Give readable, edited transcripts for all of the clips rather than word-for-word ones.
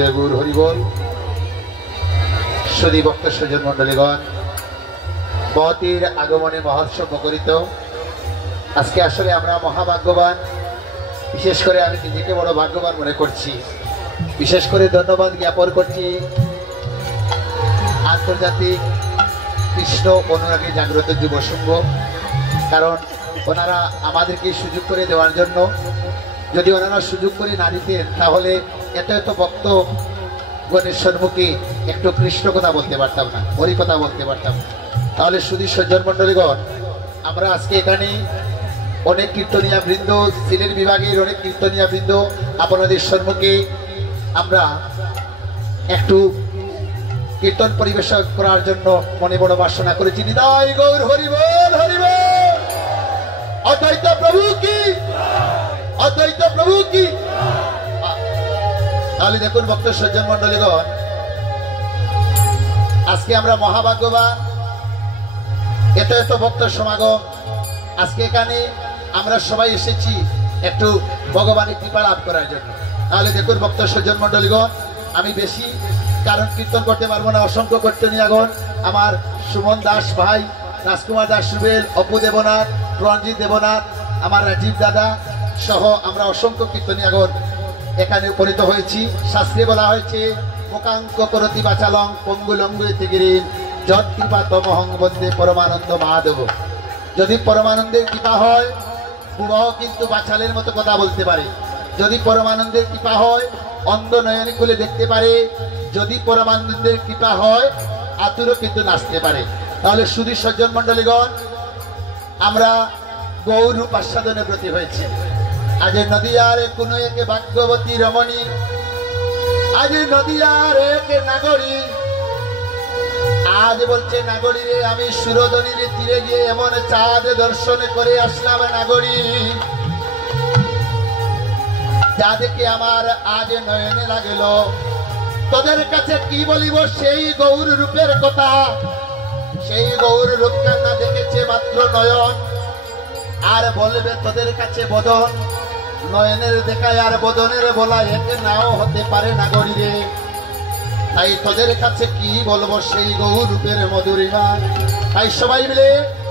जय गुरु हरि बोल। सुधी भक्त सज्जन मंडलीगण महतीर आगमने महोत्सव मुखरित आज के आसले आमरा महाभाग्यवान विशेष करे आमी निजेके बड़ भाग्यवान मने करछि। विशेष करे धन्यवाद ज्ञापन करछि आंतर्जातिक कृष्ण अनुरागी जागृत युव संघ कारण ओनारा आमादेरके सुयोग करे देওয়ার জন্য যদি ওনারা সুযোগ করে না দিতেন তাহলে এত এত ভক্ত গণের সম্মুখে একটু কৃষ্ণ কথা বলতে পারতাম না, হরি কথা বলতে পারতাম না। তাহলে সুধী সজ্জন মণ্ডলীগণ আমরা আজকে এখানে অনেক কীর্তনিয়া বৃন্দ সিলেট বিভাগের অনেক কীর্তনিয়া বৃন্দ আপনাদের সম্মুখে আমরা একটু কীর্তন পরিবেশন করার জন্য মনে বড় বাসনা করেছি। নিতাই গৌর হরি বল হরি বল। অদ্বৈত প্রভু কি अद्वैत प्रभु की। তাহলে দেখুন ভক্ত সজ্জন মণ্ডলীগণ আজকে আমরা মহাভাগ্যবান এত এত ভক্ত সমাগম আজকে এখানে আমরা সবাই এসেছি একটু ভগবানের কৃপা লাভ করার জন্য। তাহলে দেখুন ভক্ত সজ্জন মণ্ডলীগণ আমি বেশি কারণ কীর্তন করতে পারবো না। অসংখ্য কীর্তনিয়াগণ আমার সুমন দাস ভাই, রাজকুমার দাস রুবেল, অপু দেবনাথ, রঞ্জিত দেবনাথ, আমার রাজীব দাদা সহ আমরা অসংখ্য কীর্তনিয়াগণ এখানে উপনীত হয়েছি। শাস্ত্রে বলা হয়েছে মোকাঙ্ক করতি বাচালং পঙ্গুলঙ্গুতে গিরিন যৎ কৃপা তমহং বন্দে পরমানন্দ মাধব। যদি পরমানন্দের কৃপা হয় বুড়াও কিন্তু বাচালের মতো কথা বলতে পারে। যদি পরমানন্দের কৃপা হয় অন্ধ নয়নে খুলে দেখতে পারে। যদি পরমানন্দের কৃপা হয় আতুরও কিন্তু নাচতে পারে। তাহলে সুধী সজ্জন মণ্ডলীগণ আমরা গৌর রূপ আস্বাদনে ব্রতী হয়েছে। आज नदियार कोनो एक भाग्यवती रमणी, आज नदियार एक नागरी, आज बोलছে नागरी रे आमी सुरधनीर तीरे गিয়ে এমন চাঁদ দর্শন করে আসলাম নাগরী। যা দেখে আমার আজ নয়নে লাগল তোদের কাছে কি বলিব সেই গৌর রূপের কথা। সেই গৌর রূপটা না দেখেছে মাত্র নয়ন আর বলবে তোদের কাছে বদন। নয়নের দেখায় আর বদনের বলা এক নাও হতে পারে নাগরী রে। তাই তোদের কাছে কি বলবো সেই গৌর রূপের মধুরিমা। তাই সবাই মিলে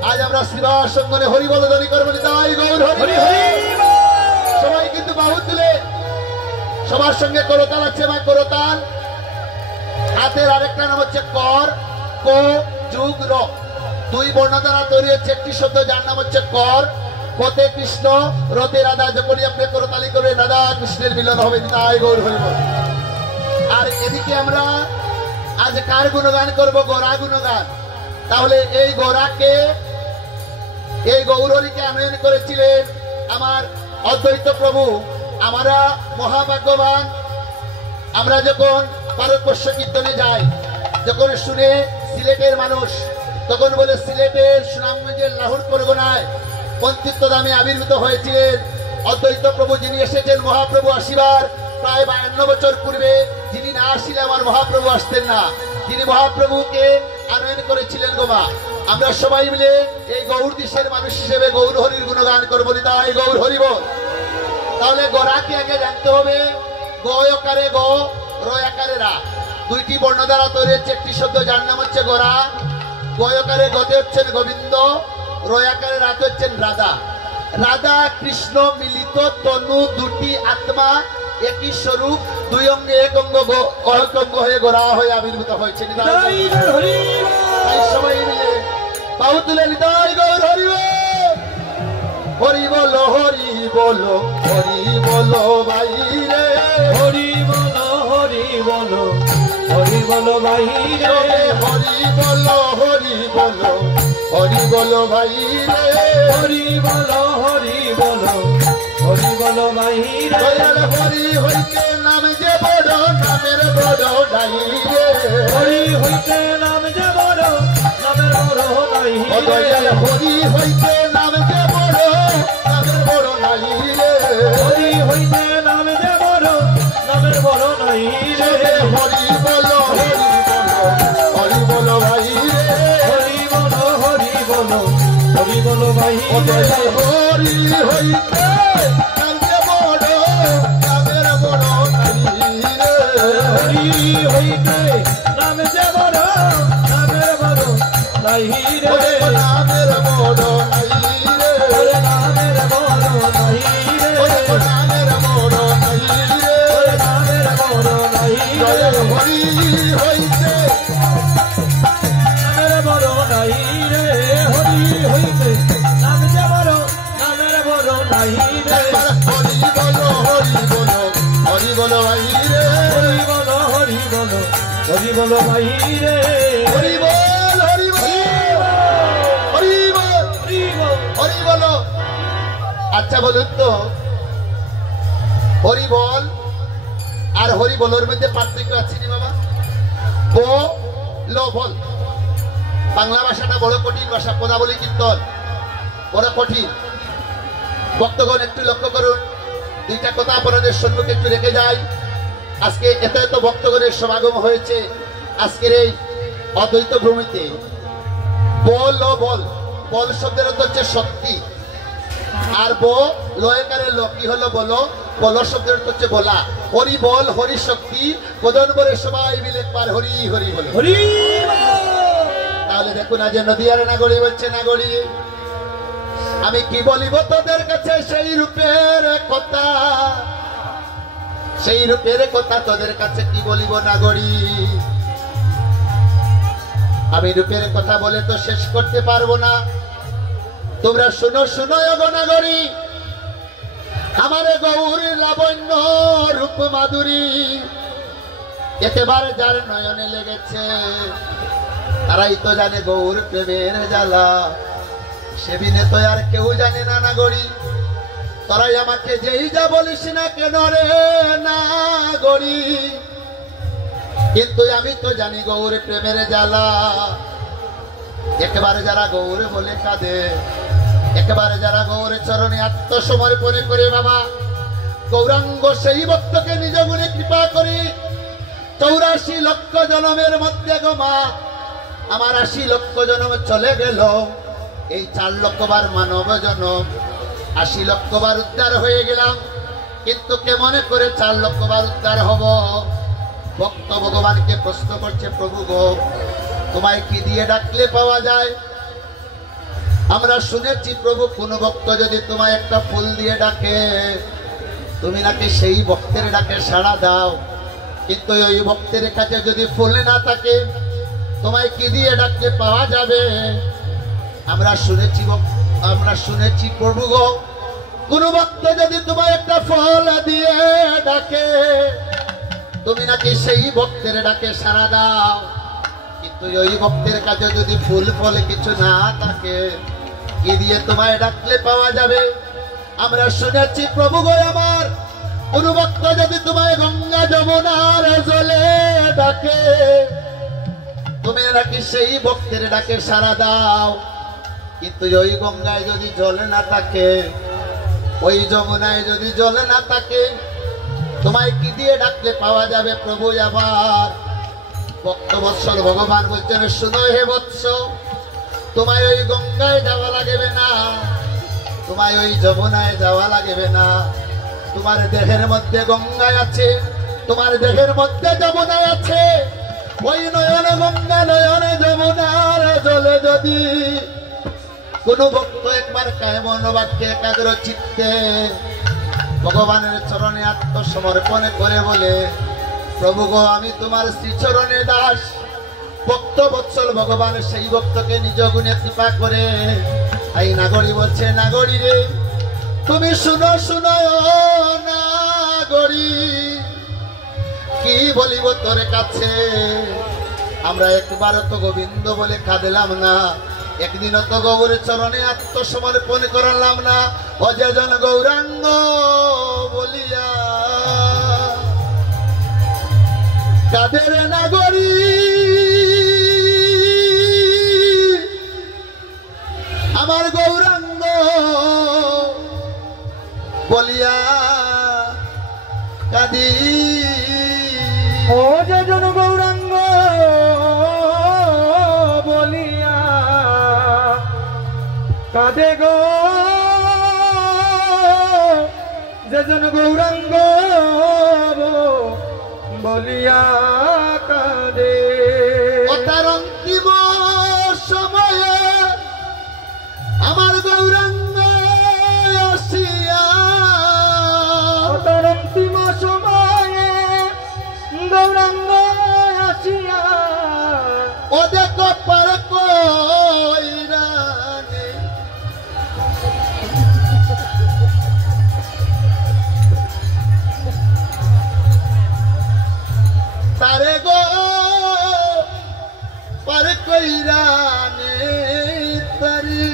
আজ আমরা শ্রীবাস সঙ্গনে হরি বল ধ্বনি করবো। তাই গৌর হরি হরি। সবাই কিন্তু বাহু তুলে সবার সঙ্গে করতাল আছে মা করতাল। হাতের আরেকটা নাম হচ্ছে কর, কো যুগ র, দুই বর্ণ দ্বারা তৈরি হচ্ছে একটি শব্দ যার নাম হচ্ছে কর। কোতে কৃষ্ণ রতে রাধা, যখনই আপনি করতালি করবে রাধা কৃষ্ণের মিলন হবে। তাই গৌর হরি বল। আর এদিকে আমরা আজ কার গুণগান করব? গোরা গুণগান। তাহলে এই গোরাকে এই গৌরহরিকে আনয়ন করেছিলেন আমার অদ্বৈত প্রভু। আমরা মহাভাগ্যবান আমরা যখন ভারতবর্ষ কীর্তনে যাই, যখন শুনে সিলেটের মানুষ তখন বলে সিলেটের সুনামগঞ্জের লাহুর পরগনায় পঞ্চিত্ত দামে আবির্ভূত হয়েছিলেন অদ্বৈত প্রভু, যিনি এসেছেন মহাপ্রভু আসিবার প্রায় 52 বছর পূর্বে। যিনি না আসলে আমার মহাপ্রভু আসতেন না, যিনি মহাপ্রভুকে আনয়ন করেছিলেন গোমা। আমরা সবাই মিলে এই গৌর দেশের মানুষ হিসেবে গৌর হরির গুণগান করবো। তাই গৌর হরি বল। তাহলে গোরাকে আগে জানতে হবে। গয়কারে গ, রয়াকারে রা, দুইটি বর্ণ দ্বারা তৈরি হচ্ছে একটি শব্দ যার নাম হচ্ছে গোরা। গয়কারে গতে হচ্ছেন গোবিন্দ, রয়াকারে রাতে হচ্ছেন রাধা। রাধা কৃষ্ণ মিলিত তনু, দুটি আত্মা একই স্বরূপ, দুই অঙ্গে এক অঙ্গ হয়ে গোরা হয়ে আবির্ভূত হয়েছে। তাই সবাই মিলে বাহু তুলে নিতাই গৌর হরি বল। হরি বলো হরি বলো হরি বলো ভাই রে। হরি বলো হরি বলো হরি বলো ভাই রে। হরি বলো হরি বলো হরি বলো ভাই রে। হরি বলো হরি বলো হরি বলো ভাই রে। হরি হইতে নাম যে বড়, নামের বড় ডাই রে। হরি হইতে নাম যে বড়, নামের বড় নাই রে। হরি হইতে নাম যে বড়, নামের বড় নাই রে। হরি হইতে নাম যে বড়, নামের বড় নাই রে। হরি বলো হরি বলো ভাই রে। হরি বলো হরি বলো হরি বলো ভাই রে। হরি হইতে নাম যে বড়, নামের বড় নাই রে। হরি হইতে নাম যে বড় নামের বড় নাই রে নামের বড় নাই রে ওরে নামের বড় নাই রে নামের বড় নাই রে ওরে নামের বড় নাই রে হরি হইতে নামের বড় নাই রে হরি হইতে নাম যে বড় নামের বড় নাই রে হরি বলো হরি বলো হরি বলো ভাই রে হরি বলো হরি বলো হরি বলো ভাই রে হরি বল হরি বল হরি বল হরি বল হরি বলো। আচ্ছা বলুন তো হরি বল আর হরি বলোর মধ্যে পার্থক্য আছে নি বাবা? বল বাংলা ভাষাটা বড় কঠিন ভাষা, পদাবলী কীর্তন বড় কঠিন। ভক্তগণ একটু লক্ষ্য করুন, দুইটা কথা আপনাদের সম্মুখে একটু রেখে যাই। আজকে এত এত ভক্তগণের সমাগম হয়েছে আজকের এই অদ্বৈত ভূমিতে। বল ও বল, বল শব্দের অর্থ হচ্ছে শক্তি, আর লয়কারে ল কি হলো বলো, বল শব্দের অর্থ হচ্ছে বলা। হরি বল হরি শক্তি, কদন বলে সবাই মিলে পার হরি হরি বলে। হরি তাহলে দেখুন আজ নদিয়ার নাগরী বলছে, নাগরী আমি কি বলিব তোদের কাছে সেই রূপের কথা, সেই রূপের কথা তোদের কাছে কি বলিব নাগরী। আমি রূপের কথা বলে তো শেষ করতে পারবো না। তোমরা শুনো শুনো নাগরী, আমার গৌর লাবণ্য রূপ মাধুরী একেবারে যার নয়নে লেগেছে তারাই তো জানে গৌর প্রেমের জ্বালা, সে বিনে তো আর কেউ জানে না নাগরী। তোরাই আমাকে যেই যা বলিস না কেন রে নাগরী, কিন্তু আমি তো জানি গৌর প্রেমের জ্বালা। একেবারে যারা গৌর বলে কাঁদে, একেবারে যারা গৌর চরণে আত্মসমর্পণ করে বাবা গৌরাঙ্গ সেই ভক্তকে নিজ গুণে কৃপা করি। 84 লক্ষ জনমের মধ্যে গো মা আমার 80 লক্ষ জনম চলে গেল, এই 4 লক্ষবার মানব জনম 80 লক্ষবার উদ্ধার হয়ে গেলাম, কিন্তু কেমনে করে 4 লক্ষবার উদ্ধার হব? ভক্ত ভগবানকে প্রশ্ন করছে, প্রভু গো তোমায় কি দিয়ে ডাকলে পাওয়া যায়? আমরা শুনেছি প্রভু কোন ভক্ত যদি তোমায় একটা ফুল দিয়ে ডাকে তুমি নাকি সেই ভক্তের ডাকে সাড়া দাও, কিন্তু ওই ভক্তের কাছে যদি ফুল না থাকে তোমায় কি দিয়ে ডাকলে পাওয়া যাবে? আমরা শুনেছি প্রভু গো কোন ভক্ত যদি তোমায় একটা ফল দিয়ে ডাকে তুমি নাকি সেই ভক্তের ডাকে সাড়া দাও, কিন্তু ওই ভক্তের কাছে যদি ফুল ফলে কিছু না থাকে কি দিয়ে তোমায় ডাকলে পাওয়া যাবে? আমরা শুনেছি প্রভু গো আমার কোন ভক্ত যদি তোমায় গঙ্গা যমুনার জলে ডাকে তুমি নাকি সেই ভক্তের ডাকে সাড়া দাও, কিন্তু ওই গঙ্গায় যদি জল না থাকে, ওই যমুনায় যদি জল না থাকে তোমায় কি দিয়ে ডাকলে পাওয়া যাবে? প্রভু আবার ভক্তবৎসল ভগবান বলছেন, শুনো হে বৎস তোমায় ওই গঙ্গায় যাওয়া লাগবে না, তোমায় ওই যমুনায় যাওয়া লাগবে না। তোমার দেহের মধ্যে গঙ্গায় আছে, তোমার দেহের মধ্যে যমুনায় আছে, ওই নয়ন গঙ্গা নয়ন যমুনার জলে যদি কোন ভক্ত একবার কায়মন বাক্যে একাগ্র চিত্তে ভগবানের চরণে আত্মসমর্পণ করে বলে, প্রভু গো আমি তোমার শ্রীচরণে দাস, ভক্ত বৎসল ভগবান সেই ভক্তকে নিজ গুণে কৃপা করে। এই নাগরী বলছে, নাগরী রে তুমি শুনো শুনো নাগরী কি বলিব তোর কাছে? আমরা একবার তো গোবিন্দ বলে কাঁদলাম না, একদিন তো গৌর চরণে আত্মসমর্পণ করলাম না, অযজন গৌরাঙ্গ বলিয়া কাদের নাগরী। আমার গৌরাঙ্গ বলিয়া কাদি, ও যে জন গৌরাঙ্গ বলিয়া কাঁদে গো, যে জন গৌরাঙ্গ বলিয়া কাঁদে ও তার অন্তিম সময়ে আমার গৌরাঙ্গ আসিয়া তার অন্তিম সময়ে গৌরাঙ্গ আসিয়া ও দেখো পার কইরানে তারে গো পার কইরানে তারি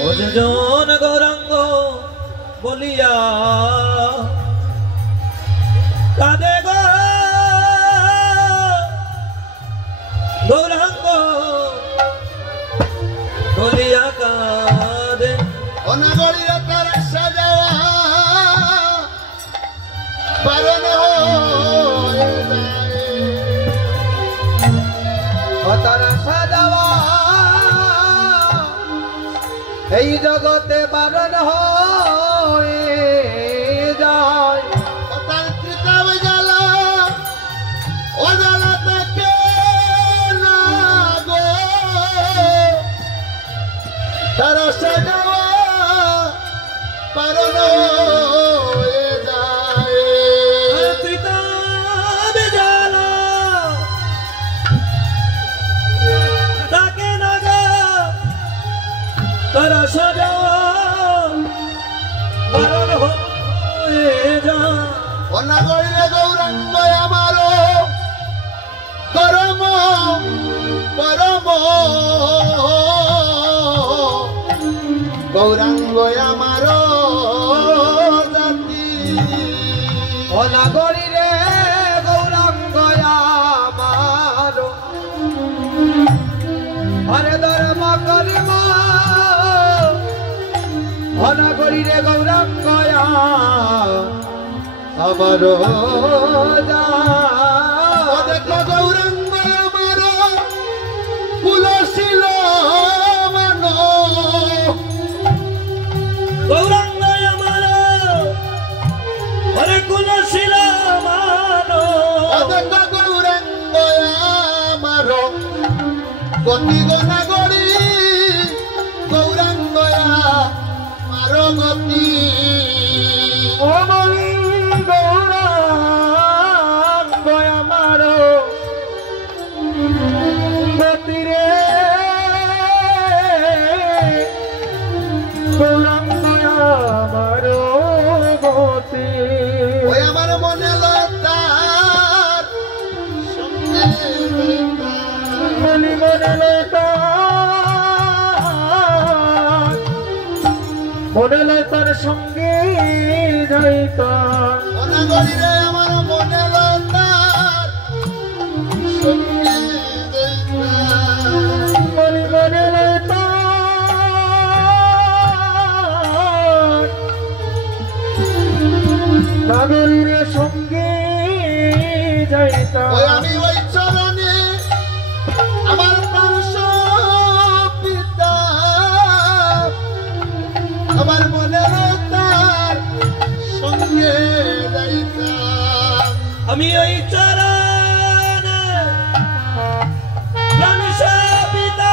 ও জন গৌরাঙ্গ বলিয়া কাঁদে গো গৌরাঙ্গ বলিয়া কাঁদে অনাগরিয়া তার সাজাওয়া পালন হয়ে যায় ও তার সাজাওয়া এই জগতে বারণ হয়ে যায় ও তার কিতাব জ্বালা ও জ্বালা তাকে না গো তার সাজাওয়া পালন হয়ে যায় কিতাব জ্বালা তাকে না গো তার সাজাওয়া বারণ হয়ে যায় অনাগরিয়া গৌরাঙ্গ আমারো করম করম গৌরাঙ্গ আমারো জাতি অনাগরী রে গৌরাঙ্গ আমার হরে ধর্ম করিম অনাগরী রে গৌরাঙ্গ আমার দেখো গৌরাঙ্গ আমারো কুলশীল মানো গৌরাঙ্গ আমার হরে কুলশীল মানো দেখো গৌরাঙ্গ আমারো গতি গনাগরি গৌরাঙ্গ আমারো গতি অমলি গৌরাঙ্গ আমার গতিরে গৌরাঙ্গ আমার গতি ওই আমার মনে লতার সঙ্গে মনি মনে মনে লতার সঙ্গে যাইতা অনাগরি রে আমার মনে লতার সঙ্গে মনি মনে লতা নাগরীর সঙ্গে যাইতা ওই আমি ওই চরণে আমার পাংশ পিতা আমার মনে লতার সঙ্গে যাইতাম আমি ওই চরণে প্রাণ পিতা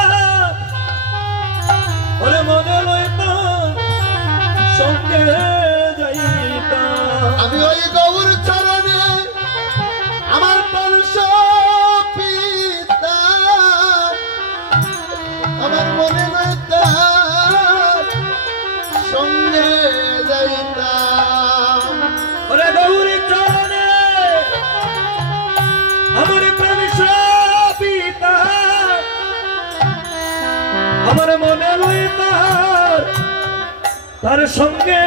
ওরে মনে লইতা সঙ্গে যাইতা আমি ওই গৌর চরণে আমার পাংশ পিতা আমার মনে লতার সঙ্গে যাইতাম ওরে গৌরী চরণে আমার প্রাণ পিতা আমার মনে লইতা তার সঙ্গে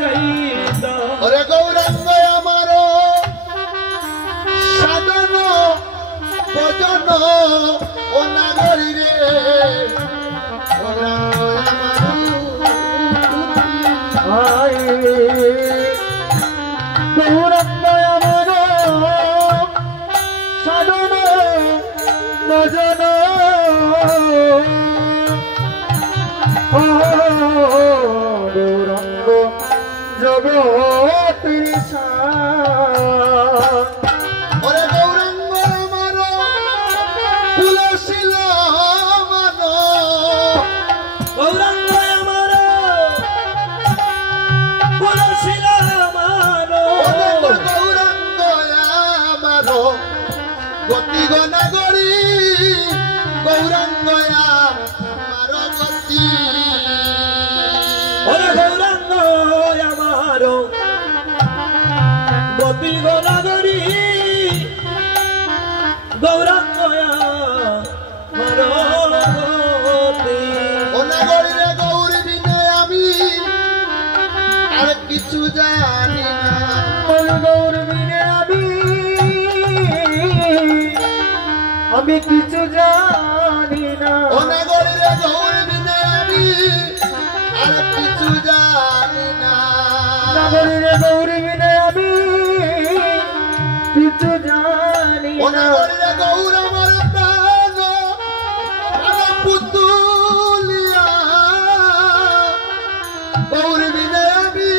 যাইতা ওরে গৌরাঙ্গ আমারো সাধন ভজন ও নাগরী রে গৌরাঙ্গ আই গৌরাঙ্গ আমার সাধন ভজন গৌরাঙ্গ জগতের গনাগরি গৌরাঙ্গয়া মারগতি ওরে গৌরাঙ্গ আমার গতি গনাগরি গৌরাঙ্গ আমার গতি ও নাগরি রে গৌর বিনে আমি আর কিছু জানি না গৌর বিনে আমি কিছু জানি না ও নাগরি রে গৌর বিনে আমি আর কিছু জানি না নাগরিরে গৌরী বিনে আমি কিছু জানি ও না নাগরি রে গৌর আমার প্রাণ আমার পুতুলিয়া গৌর বিনে আমি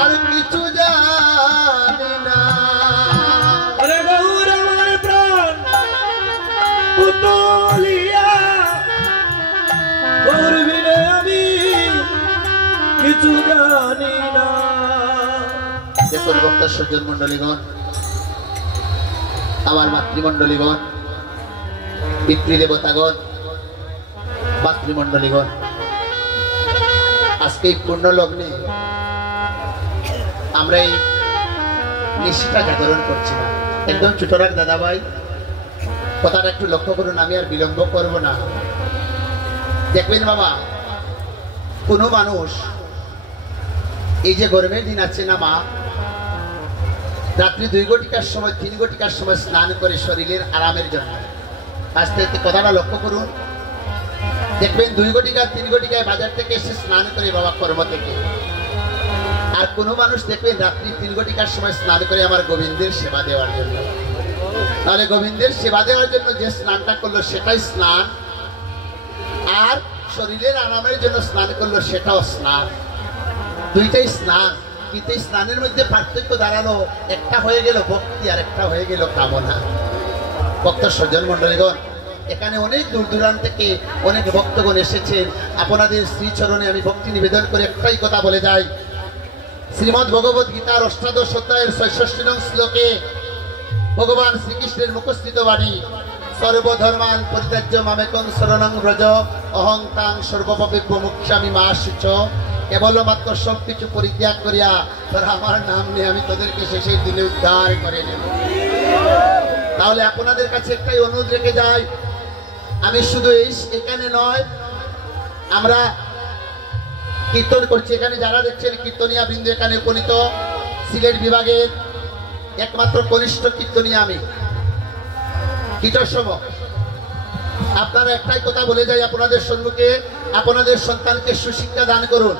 আর কিছু জানি না ওরে গৌর আমার প্রাণ পুতুলিয়া গৌর বিনে আমি কিছু জানি না দেখুন বক্তা সজ্জন মন্ডলীগণ আমার মাতৃমন্ডলীগণ পিতৃদেবতাগণ মাতৃমন্ডলীগণ আজকে এই পূর্ণ লগ্নে আমরা এই নিষ্ঠা জাগরণ করছি না একদম ছোটরাক দাদাভাই কথাটা একটু লক্ষ্য করুন আমি আর বিলম্ব করব না দেখবেন বাবা কোনো মানুষ এই যে গরমের দিন আছে না মা রাত্রি 2 ঘটিকার সময় 3 ঘটিকার সময় স্নান করে শরীরের আরামের জন্য আস্তে আস্তে কথাটা লক্ষ্য করুন দেখবেন 2 ঘটিকা 3 ঘটিকায় বাজার থেকে এসে স্নান করে বাবা কর্ম থেকে আর কোনো মানুষ দেখবেন রাত্রি 3 ঘটিকার সময় স্নান করে আমার গোবিন্দের সেবা দেওয়ার জন্য তাহলে গোবিন্দের সেবা দেওয়ার জন্য যে স্নানটা করলো সেটাই স্নান আর শরীরের আরামের জন্য স্নান করলো সেটাও স্নান দুইটাই স্নান কিন্তু এই স্নানের মধ্যে পার্থক্য দাঁড়ালো একটা হয়ে গেল ভক্তি আর একটা হয়ে গেল কামনা ভক্ত সজ্জন মন্ডলীগণ এখানে অনেক দূর দূরান্ত থেকে অনেক ভক্তগণ এসেছেন আপনাদের শ্রীচরণে আমি ভক্তি নিবেদন করে একটাই কথা বলে যাই শ্রীমদ্ ভগবত গীতার অষ্টাদশ অধ্যায়ের ৬৬ নং শ্লোকে ভগবান শ্রীকৃষ্ণের মুখস্থিত বাণী সর্বধর্মান পরিত্যাজ্য মামেকং শরণং ব্রজ অহং তাং সর্বপাপেভ্যো মুক্ষামি মা শুচ কেবলমাত্র সবকিছু পরিত্যাগ করিয়া তোরা আমার নাম নিয়ে আমি তোদেরকে শেষের দিনে উদ্ধার করে নেব তাহলে আপনাদের কাছে একটাই অনুরোধ রেখে যাই আমি শুধু এখানে নয় আমরা কীর্তন করছি এখানে যারা দেখছেন কীর্তনিয়া বৃন্দ এখানে উপনীত সিলেট বিভাগের একমাত্র কনিষ্ঠ কীর্তনিয়া আমি কীটসম আপনারা একটাই কথা বলে যাই আপনাদের সম্মুখে আপনাদের সন্তানকে সুশিক্ষা দান করুন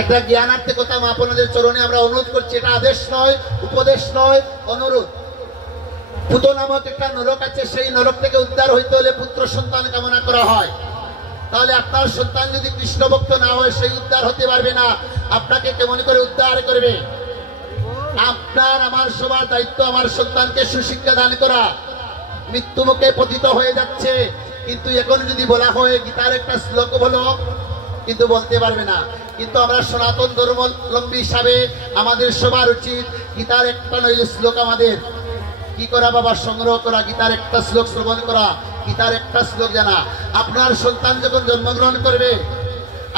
একটা জ্ঞানার্থে কথা আপনাদের চরণে আমরা অনুরোধ করছি এটা আদেশ নয় উপদেশ নয় অনুরোধ পুত নামক একটা নরক আছে সেই নরক থেকে উদ্ধার হইতে হলে পুত্র সন্তান কামনা করা হয় তাহলে আপনার সন্তান যদি কৃষ্ণ ভক্ত না হয় সেই উদ্ধার হতে পারবে না আপনাকে কেমন করে উদ্ধার করবে আপনার আমার সবার দায়িত্ব আমার সন্তানকে সুশিক্ষা দান করা মৃত্যু মুখে পতিত হয়ে যাচ্ছে কিন্তু এখন যদি বলা হয় গীতার একটা শ্লোক বলো কিন্তু বলতে পারবে না কিন্তু আমরা সনাতন ধর্মাবলম্বী হিসাবে আমাদের সবার উচিত গীতার একটা নইলে শ্লোক আমাদের কি করা বাবা সংগ্রহ করা গীতার একটা শ্লোক শ্রবণ করা গীতার একটা শ্লোক জানা আপনার সন্তান যখন জন্মগ্রহণ করবে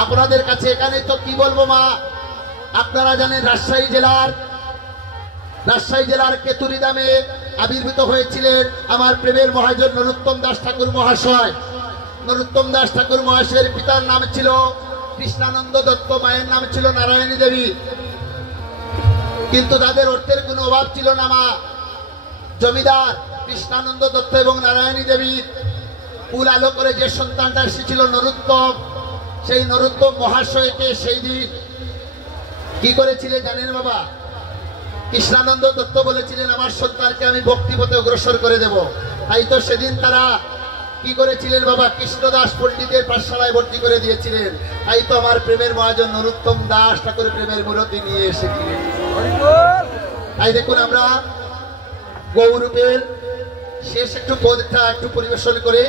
আপনাদের কাছে এখানে তো কি বলবো মা আপনারা জানেন রাজশাহী জেলার কেতুরিদামে আবির্ভূত হয়েছিলেন আমার প্রেমের মহাজন নরোত্তম দাস ঠাকুর মহাশয় নরোত্তম দাস ঠাকুর মহাশয়ের পিতার নাম ছিল কৃষ্ণানন্দ দত্ত মায়ের নাম ছিল নারায়ণী দেবী কিন্তু তাদের অর্থের কোনো অভাব ছিল না মা জমিদার কৃষ্ণানন্দ দত্ত এবং নারায়ণী দেবীর কুল আলো করে যে সন্তানটা এসেছিল নরোত্তম সেই নরোত্তম মহাশয়কে সেই দিন কি করেছিলেন জানেন বাবা কৃষ্ণানন্দ দত্ত বলেছিলেন আমার সন্তানকে আমি ভক্তিপথে অগ্রসর করে দেব তাই তো সেদিন তারা কি করেছিলেন বাবা কৃষ্ণদাস পণ্ডিতের পাঠশালায় ভর্তি করে দিয়েছিলেন তাই তো আমার প্রেমের মহাজন নরোত্তম দাস ঠাকুর প্রেমের মূর্তি নিয়ে এসেছিলেন তাই দেখুন আমরা গৌরূপের শেষ একটু পদটা একটু পরিবেশন করে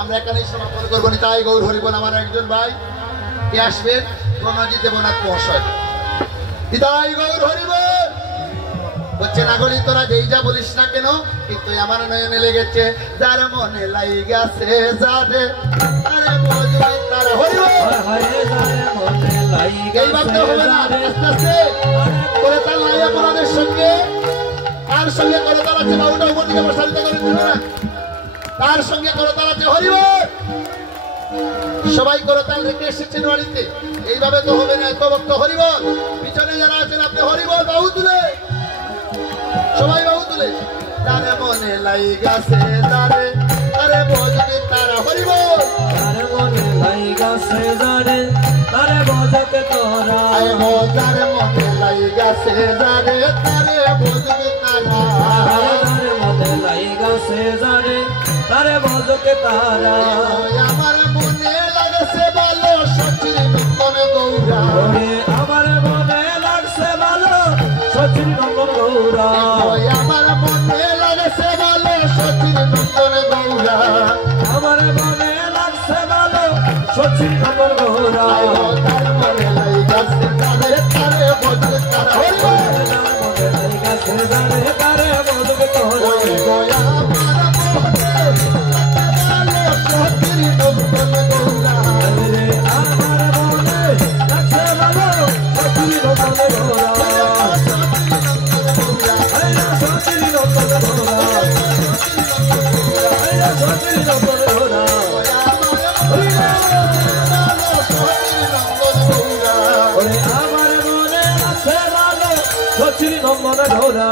আমরা এখানে সমাপন করবো তাই গৌর হরিবল আমার একজন ভাই কে আসবেন প্রণজিৎ দেবনাথ মহাশয় তাই গৌর হরিবল বলছে নাগরিক তোরা যেই যা বলিস না কেন, কিন্তু আমার নয়নে লেগেছে যার মনে লাইগাছে যারে আরে বজবে তার হরিব এই ভাবতে হবে না। আস্তে আস্তে করে তাল নাই আপনাদের সঙ্গে, তার সঙ্গে করে তাল আছে বাবুটা উপর দিকে প্রসারিত করে দিল না, তার সঙ্গে করে তাল আছে হরিব। সবাই করে তাল রেখে এসেছেন বাড়িতে, এইভাবে তো হবে না। এত ভক্ত হরিব, পিছনে যারা আছেন আপনি হরিব বাবু তুলে, সবাই বাবু তুলে তারে মনে লাইগাছে তারে আরে বজবে তার হরিব তারে মনে লাইগাছে যারে তারে বজকে তোরা আয় গো তারে মনে লাইগাছে যারে তারে বজবে তারা তারে মনে লাইগাছে যারে তারে বজকে তারা আমার মনে লাগছে ভালো সচির নন্দন গৌরা ওরে আমার মনে লাগছে ভালো সচিন নন্দন গৌরা আমার মনে লাগছে ভালো সচির নন্দন গৌরা আমার মনে লাগছে ভালো সচিন নন্দন গৌরা তার মনে লাইগাছে তারে তারে বজবে তারা মনে লাইগাছে যারে তারে বজকে তোরা ওই গোয়া আমার মনে ভালো সচির নন্দন গৌরা রে আমার মনে লাগছে ভালো সচিন নন্দন গৌরা সচিন নন্দন গৌরা সচিন নন্দন গৌরা ওরে আমার মনে লাগছে ভালো সচিন নন্দন গৌরা